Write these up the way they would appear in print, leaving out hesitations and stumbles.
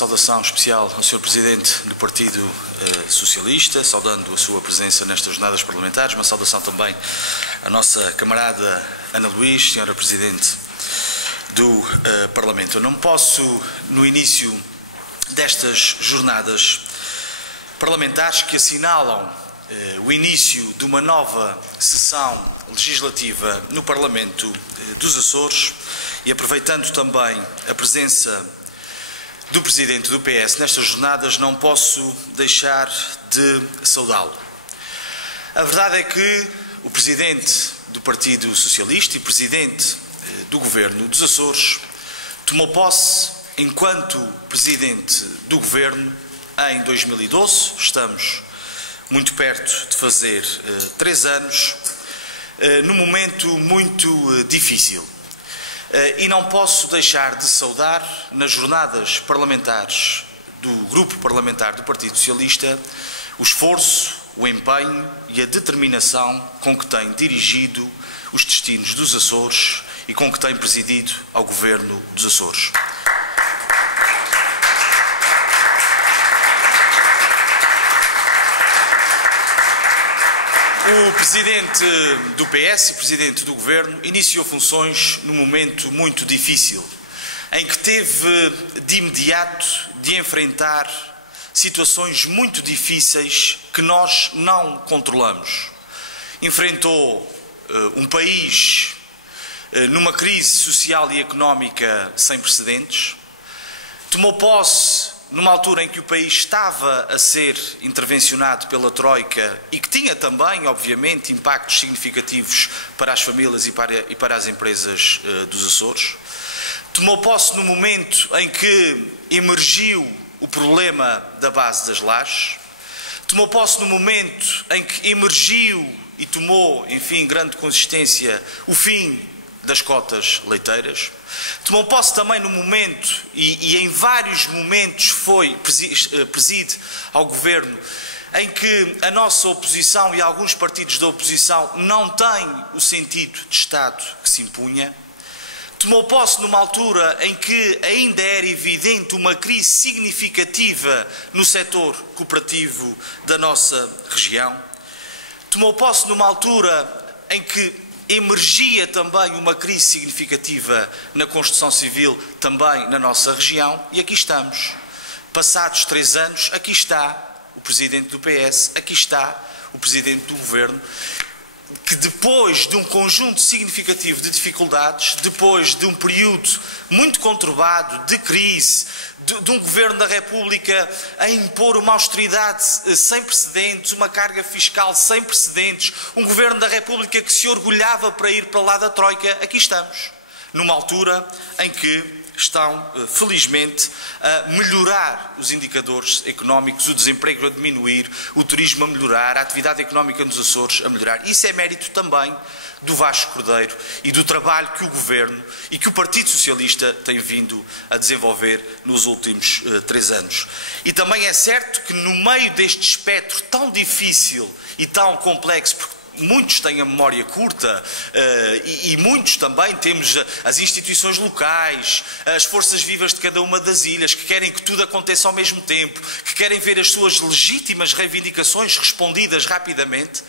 saudação especial ao Sr. Presidente do Partido Socialista, saudando a sua presença nestas jornadas parlamentares, uma saudação também à nossa camarada Ana Luís, Sra. Presidente do Parlamento. Eu não posso, no início destas jornadas parlamentares que assinalam o início de uma nova sessão legislativa no Parlamento dos Açores e aproveitando também a presença do Presidente do PS nestas jornadas, não posso deixar de saudá-lo. A verdade é que o Presidente do Partido Socialista e Presidente do Governo dos Açores tomou posse enquanto Presidente do Governo em 2012, estamos muito perto de fazer 3 anos, num momento muito difícil. E não posso deixar de saudar, nas jornadas parlamentares do Grupo Parlamentar do Partido Socialista, o esforço, o empenho e a determinação com que tem dirigido os destinos dos Açores e com que tem presidido ao Governo dos Açores. O Presidente do PS e Presidente do Governo iniciou funções num momento muito difícil, em que teve de imediato de enfrentar situações muito difíceis que nós não controlamos. Enfrentou um país numa crise social e económica sem precedentes, tomou posse numa altura em que o país estava a ser intervencionado pela Troika e que tinha também, obviamente, impactos significativos para as famílias e para as empresas dos Açores. Tomou posse no momento em que emergiu o problema da base das lajes. Tomou posse no momento em que emergiu e tomou, enfim, grande consistência, o fim das cotas leiteiras. Tomou posse também no momento, e em vários momentos preside ao Governo, em que a nossa oposição e alguns partidos da oposição não têm o sentido de Estado que se impunha. Tomou posse numa altura em que ainda era evidente uma crise significativa no setor cooperativo da nossa região. Tomou posse numa altura em que emergia também uma crise significativa na construção civil, também na nossa região, e aqui estamos. Passados 3 anos, aqui está o Presidente do PS, aqui está o Presidente do Governo, que depois de um conjunto significativo de dificuldades, depois de um período muito conturbado de crise, de um Governo da República a impor uma austeridade sem precedentes, uma carga fiscal sem precedentes, um Governo da República que se orgulhava para ir para lá da Troika, aqui estamos, numa altura em que estão, felizmente, a melhorar os indicadores económicos, o desemprego a diminuir, o turismo a melhorar, a atividade económica nos Açores a melhorar. Isso é mérito também do Vasco Cordeiro e do trabalho que o Governo e que o Partido Socialista tem vindo a desenvolver nos últimos 3 anos. E também é certo que no meio deste espectro tão difícil e tão complexo, porque muitos têm a memória curta e muitos também temos as instituições locais, as forças vivas de cada uma das ilhas, que querem que tudo aconteça ao mesmo tempo, que querem ver as suas legítimas reivindicações respondidas rapidamente.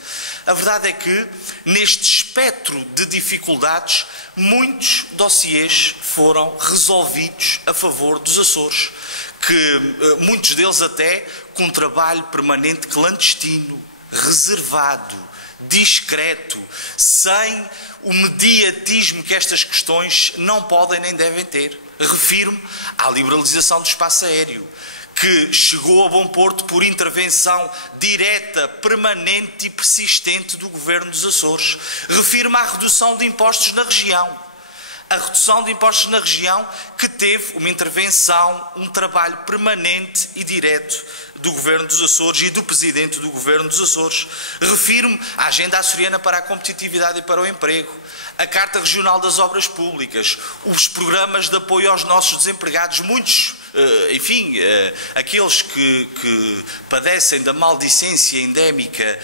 A verdade é que, neste espectro de dificuldades, muitos dossiês foram resolvidos a favor dos Açores, que muitos deles até com um trabalho permanente clandestino, reservado, discreto, sem o mediatismo que estas questões não podem nem devem ter. Refiro-me à liberalização do espaço aéreo, que chegou a bom porto por intervenção direta, permanente e persistente do Governo dos Açores. Refiro-me à redução de impostos na região. A redução de impostos na região que teve uma intervenção, um trabalho permanente e direto do Governo dos Açores e do Presidente do Governo dos Açores. Refiro-me à Agenda Açoriana para a Competitividade e para o Emprego, a Carta Regional das Obras Públicas, os programas de apoio aos nossos desempregados, muitos enfim, aqueles que padecem da maldicência endémica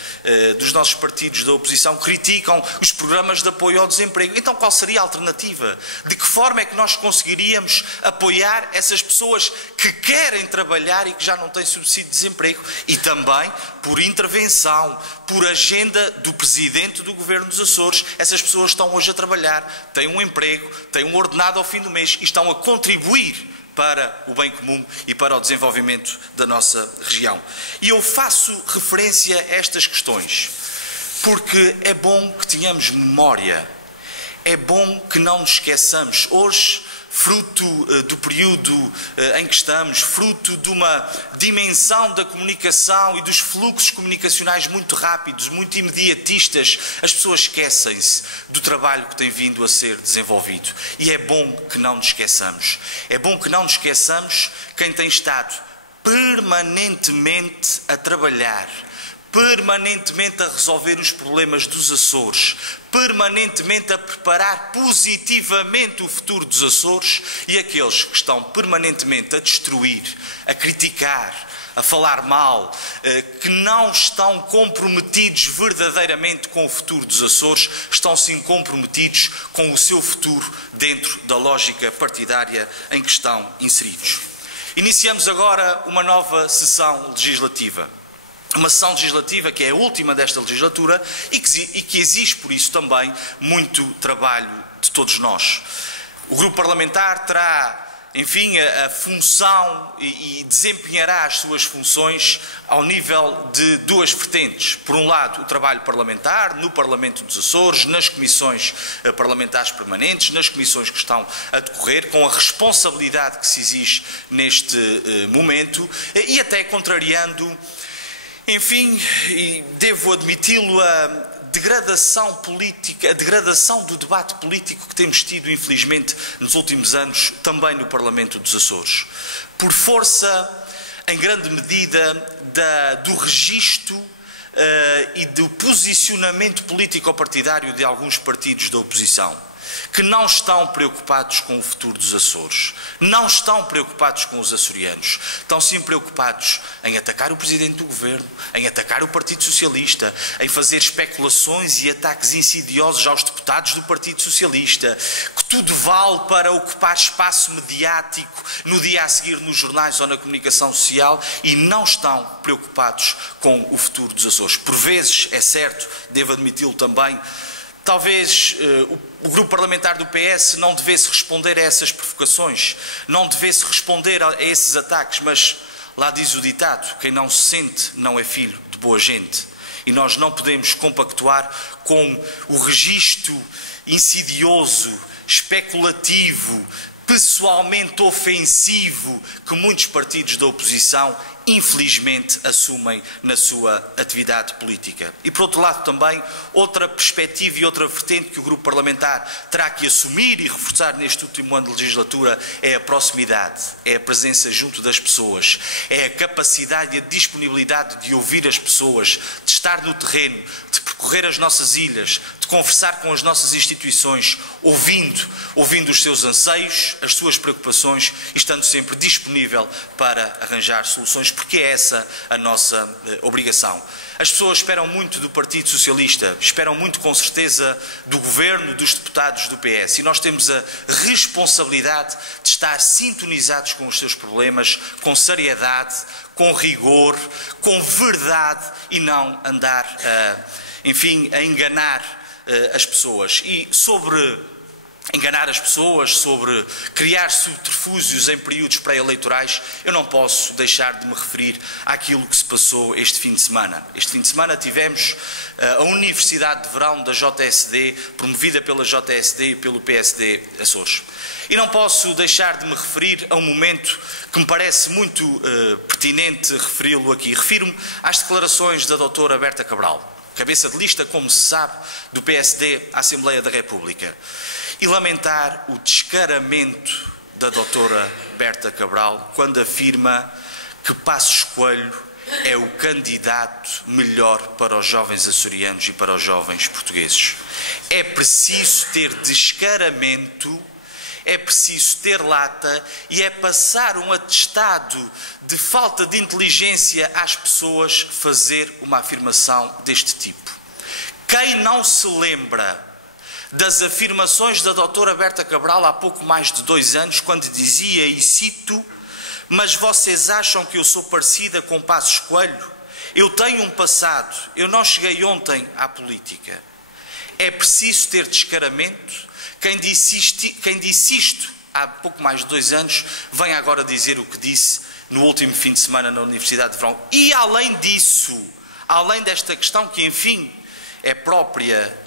dos nossos partidos da oposição criticam os programas de apoio ao desemprego. Então qual seria a alternativa? De que forma é que nós conseguiríamos apoiar essas pessoas que querem trabalhar e que já não têm subsídio de desemprego? E também por intervenção, por agenda do Presidente do Governo dos Açores, essas pessoas estão hoje a trabalhar, têm um emprego, têm um ordenado ao fim do mês e estão a contribuir para o bem comum e para o desenvolvimento da nossa região. E eu faço referência a estas questões porque é bom que tenhamos memória, é bom que não nos esqueçamos. Hoje, fruto do período em que estamos, fruto de uma dimensão da comunicação e dos fluxos comunicacionais muito rápidos, muito imediatistas, as pessoas esquecem-se do trabalho que tem vindo a ser desenvolvido. E é bom que não nos esqueçamos. É bom que não nos esqueçamos quem tem estado permanentemente a trabalhar, permanentemente a resolver os problemas dos Açores, permanentemente a preparar positivamente o futuro dos Açores, e aqueles que estão permanentemente a destruir, a criticar, a falar mal, que não estão comprometidos verdadeiramente com o futuro dos Açores, estão sim comprometidos com o seu futuro dentro da lógica partidária em que estão inseridos. Iniciamos agora uma nova sessão legislativa. Uma sessão legislativa que é a última desta legislatura e que exige, por isso, também muito trabalho de todos nós. O grupo parlamentar terá, enfim, a função e desempenhará as suas funções ao nível de duas vertentes. Por um lado, o trabalho parlamentar no Parlamento dos Açores, nas comissões parlamentares permanentes, nas comissões que estão a decorrer, com a responsabilidade que se exige neste momento e até contrariando, enfim, e devo admiti-lo, a degradação política, a degradação do debate político que temos tido, infelizmente, nos últimos anos, também no Parlamento dos Açores. Por força, em grande medida, do registro e do posicionamento político-partidário de alguns partidos da oposição, que não estão preocupados com o futuro dos Açores, não estão preocupados com os açorianos, estão sim preocupados em atacar o Presidente do Governo, em atacar o Partido Socialista, em fazer especulações e ataques insidiosos aos deputados do Partido Socialista, que tudo vale para ocupar espaço mediático no dia a seguir nos jornais ou na comunicação social, e não estão preocupados com o futuro dos Açores. Por vezes, é certo, devo admiti-lo também, talvez o grupo parlamentar do PS não devesse responder a essas provocações, não devesse responder a esses ataques, mas lá diz o ditado: quem não se sente não é filho de boa gente. E nós não podemos compactuar com o registro insidioso, especulativo, pessoalmente ofensivo que muitos partidos da oposição infelizmente assumem na sua atividade política. E por outro lado também, outra perspectiva e outra vertente que o grupo parlamentar terá que assumir e reforçar neste último ano de legislatura é a proximidade, é a presença junto das pessoas, é a capacidade e a disponibilidade de ouvir as pessoas, de estar no terreno, de percorrer as nossas ilhas, de conversar com as nossas instituições, ouvindo os seus anseios, as suas preocupações e estando sempre disponível para arranjar soluções, porque é essa a nossa obrigação. As pessoas esperam muito do Partido Socialista, esperam muito com certeza do Governo, dos deputados do PS, e nós temos a responsabilidade de estar sintonizados com os seus problemas, com seriedade, com rigor, com verdade e não andar, enfim, a enganar as pessoas. E sobre enganar as pessoas, sobre criar subterfúgios em períodos pré-eleitorais, eu não posso deixar de me referir àquilo que se passou este fim de semana. Este fim de semana tivemos a Universidade de Verão da JSD, promovida pela JSD e pelo PSD Açores. E não posso deixar de me referir a um momento que me parece muito pertinente referi-lo aqui. Refiro-me às declarações da doutora Berta Cabral, cabeça de lista, como se sabe, do PSD à Assembleia da República, e lamentar o descaramento da doutora Berta Cabral quando afirma que Passos Coelho é o candidato melhor para os jovens açorianos e para os jovens portugueses. É preciso ter descaramento, é preciso ter lata e é passar um atestado de falta de inteligência às pessoas fazer uma afirmação deste tipo. Quem não se lembra das afirmações da doutora Berta Cabral há pouco mais de 2 anos, quando dizia, e cito: mas vocês acham que eu sou parecida com Passos Coelho? Eu tenho um passado, eu não cheguei ontem à política. É preciso ter descaramento. Quem disse isto há pouco mais de 2 anos, vem agora dizer o que disse no último fim de semana na Universidade de Verão. E além disso, além desta questão que, enfim, é própria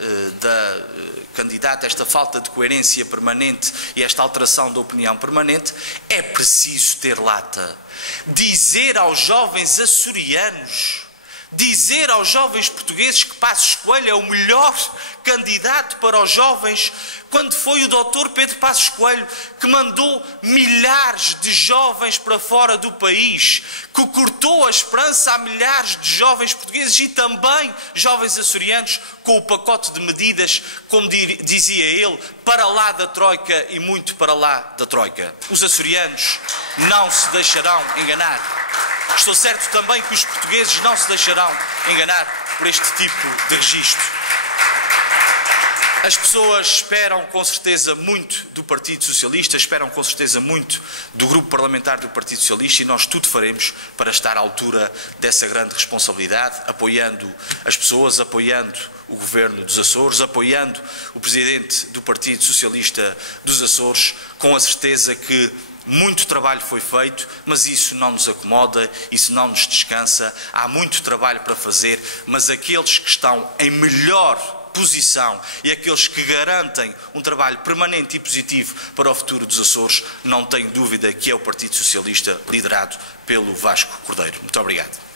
da candidata, esta falta de coerência permanente e esta alteração da opinião permanente, é preciso ter lata. Dizer aos jovens açorianos, dizer aos jovens portugueses que Passos Coelho é o melhor candidato para os jovens, quando foi o Dr. Pedro Passos Coelho que mandou milhares de jovens para fora do país, que cortou a esperança a milhares de jovens portugueses e também jovens açorianos com o pacote de medidas, como dizia ele, para lá da Troika e muito para lá da Troika. Os açorianos não se deixarão enganar. Estou certo também que os portugueses não se deixarão enganar por este tipo de registro. As pessoas esperam com certeza muito do Partido Socialista, esperam com certeza muito do Grupo Parlamentar do Partido Socialista, e nós tudo faremos para estar à altura dessa grande responsabilidade, apoiando as pessoas, apoiando o Governo dos Açores, apoiando o Presidente do Partido Socialista dos Açores, com a certeza que muito trabalho foi feito, mas isso não nos acomoda, isso não nos descansa. Há muito trabalho para fazer, mas aqueles que estão em melhor posição e aqueles que garantem um trabalho permanente e positivo para o futuro dos Açores, não tenho dúvida que é o Partido Socialista liderado pelo Vasco Cordeiro. Muito obrigado.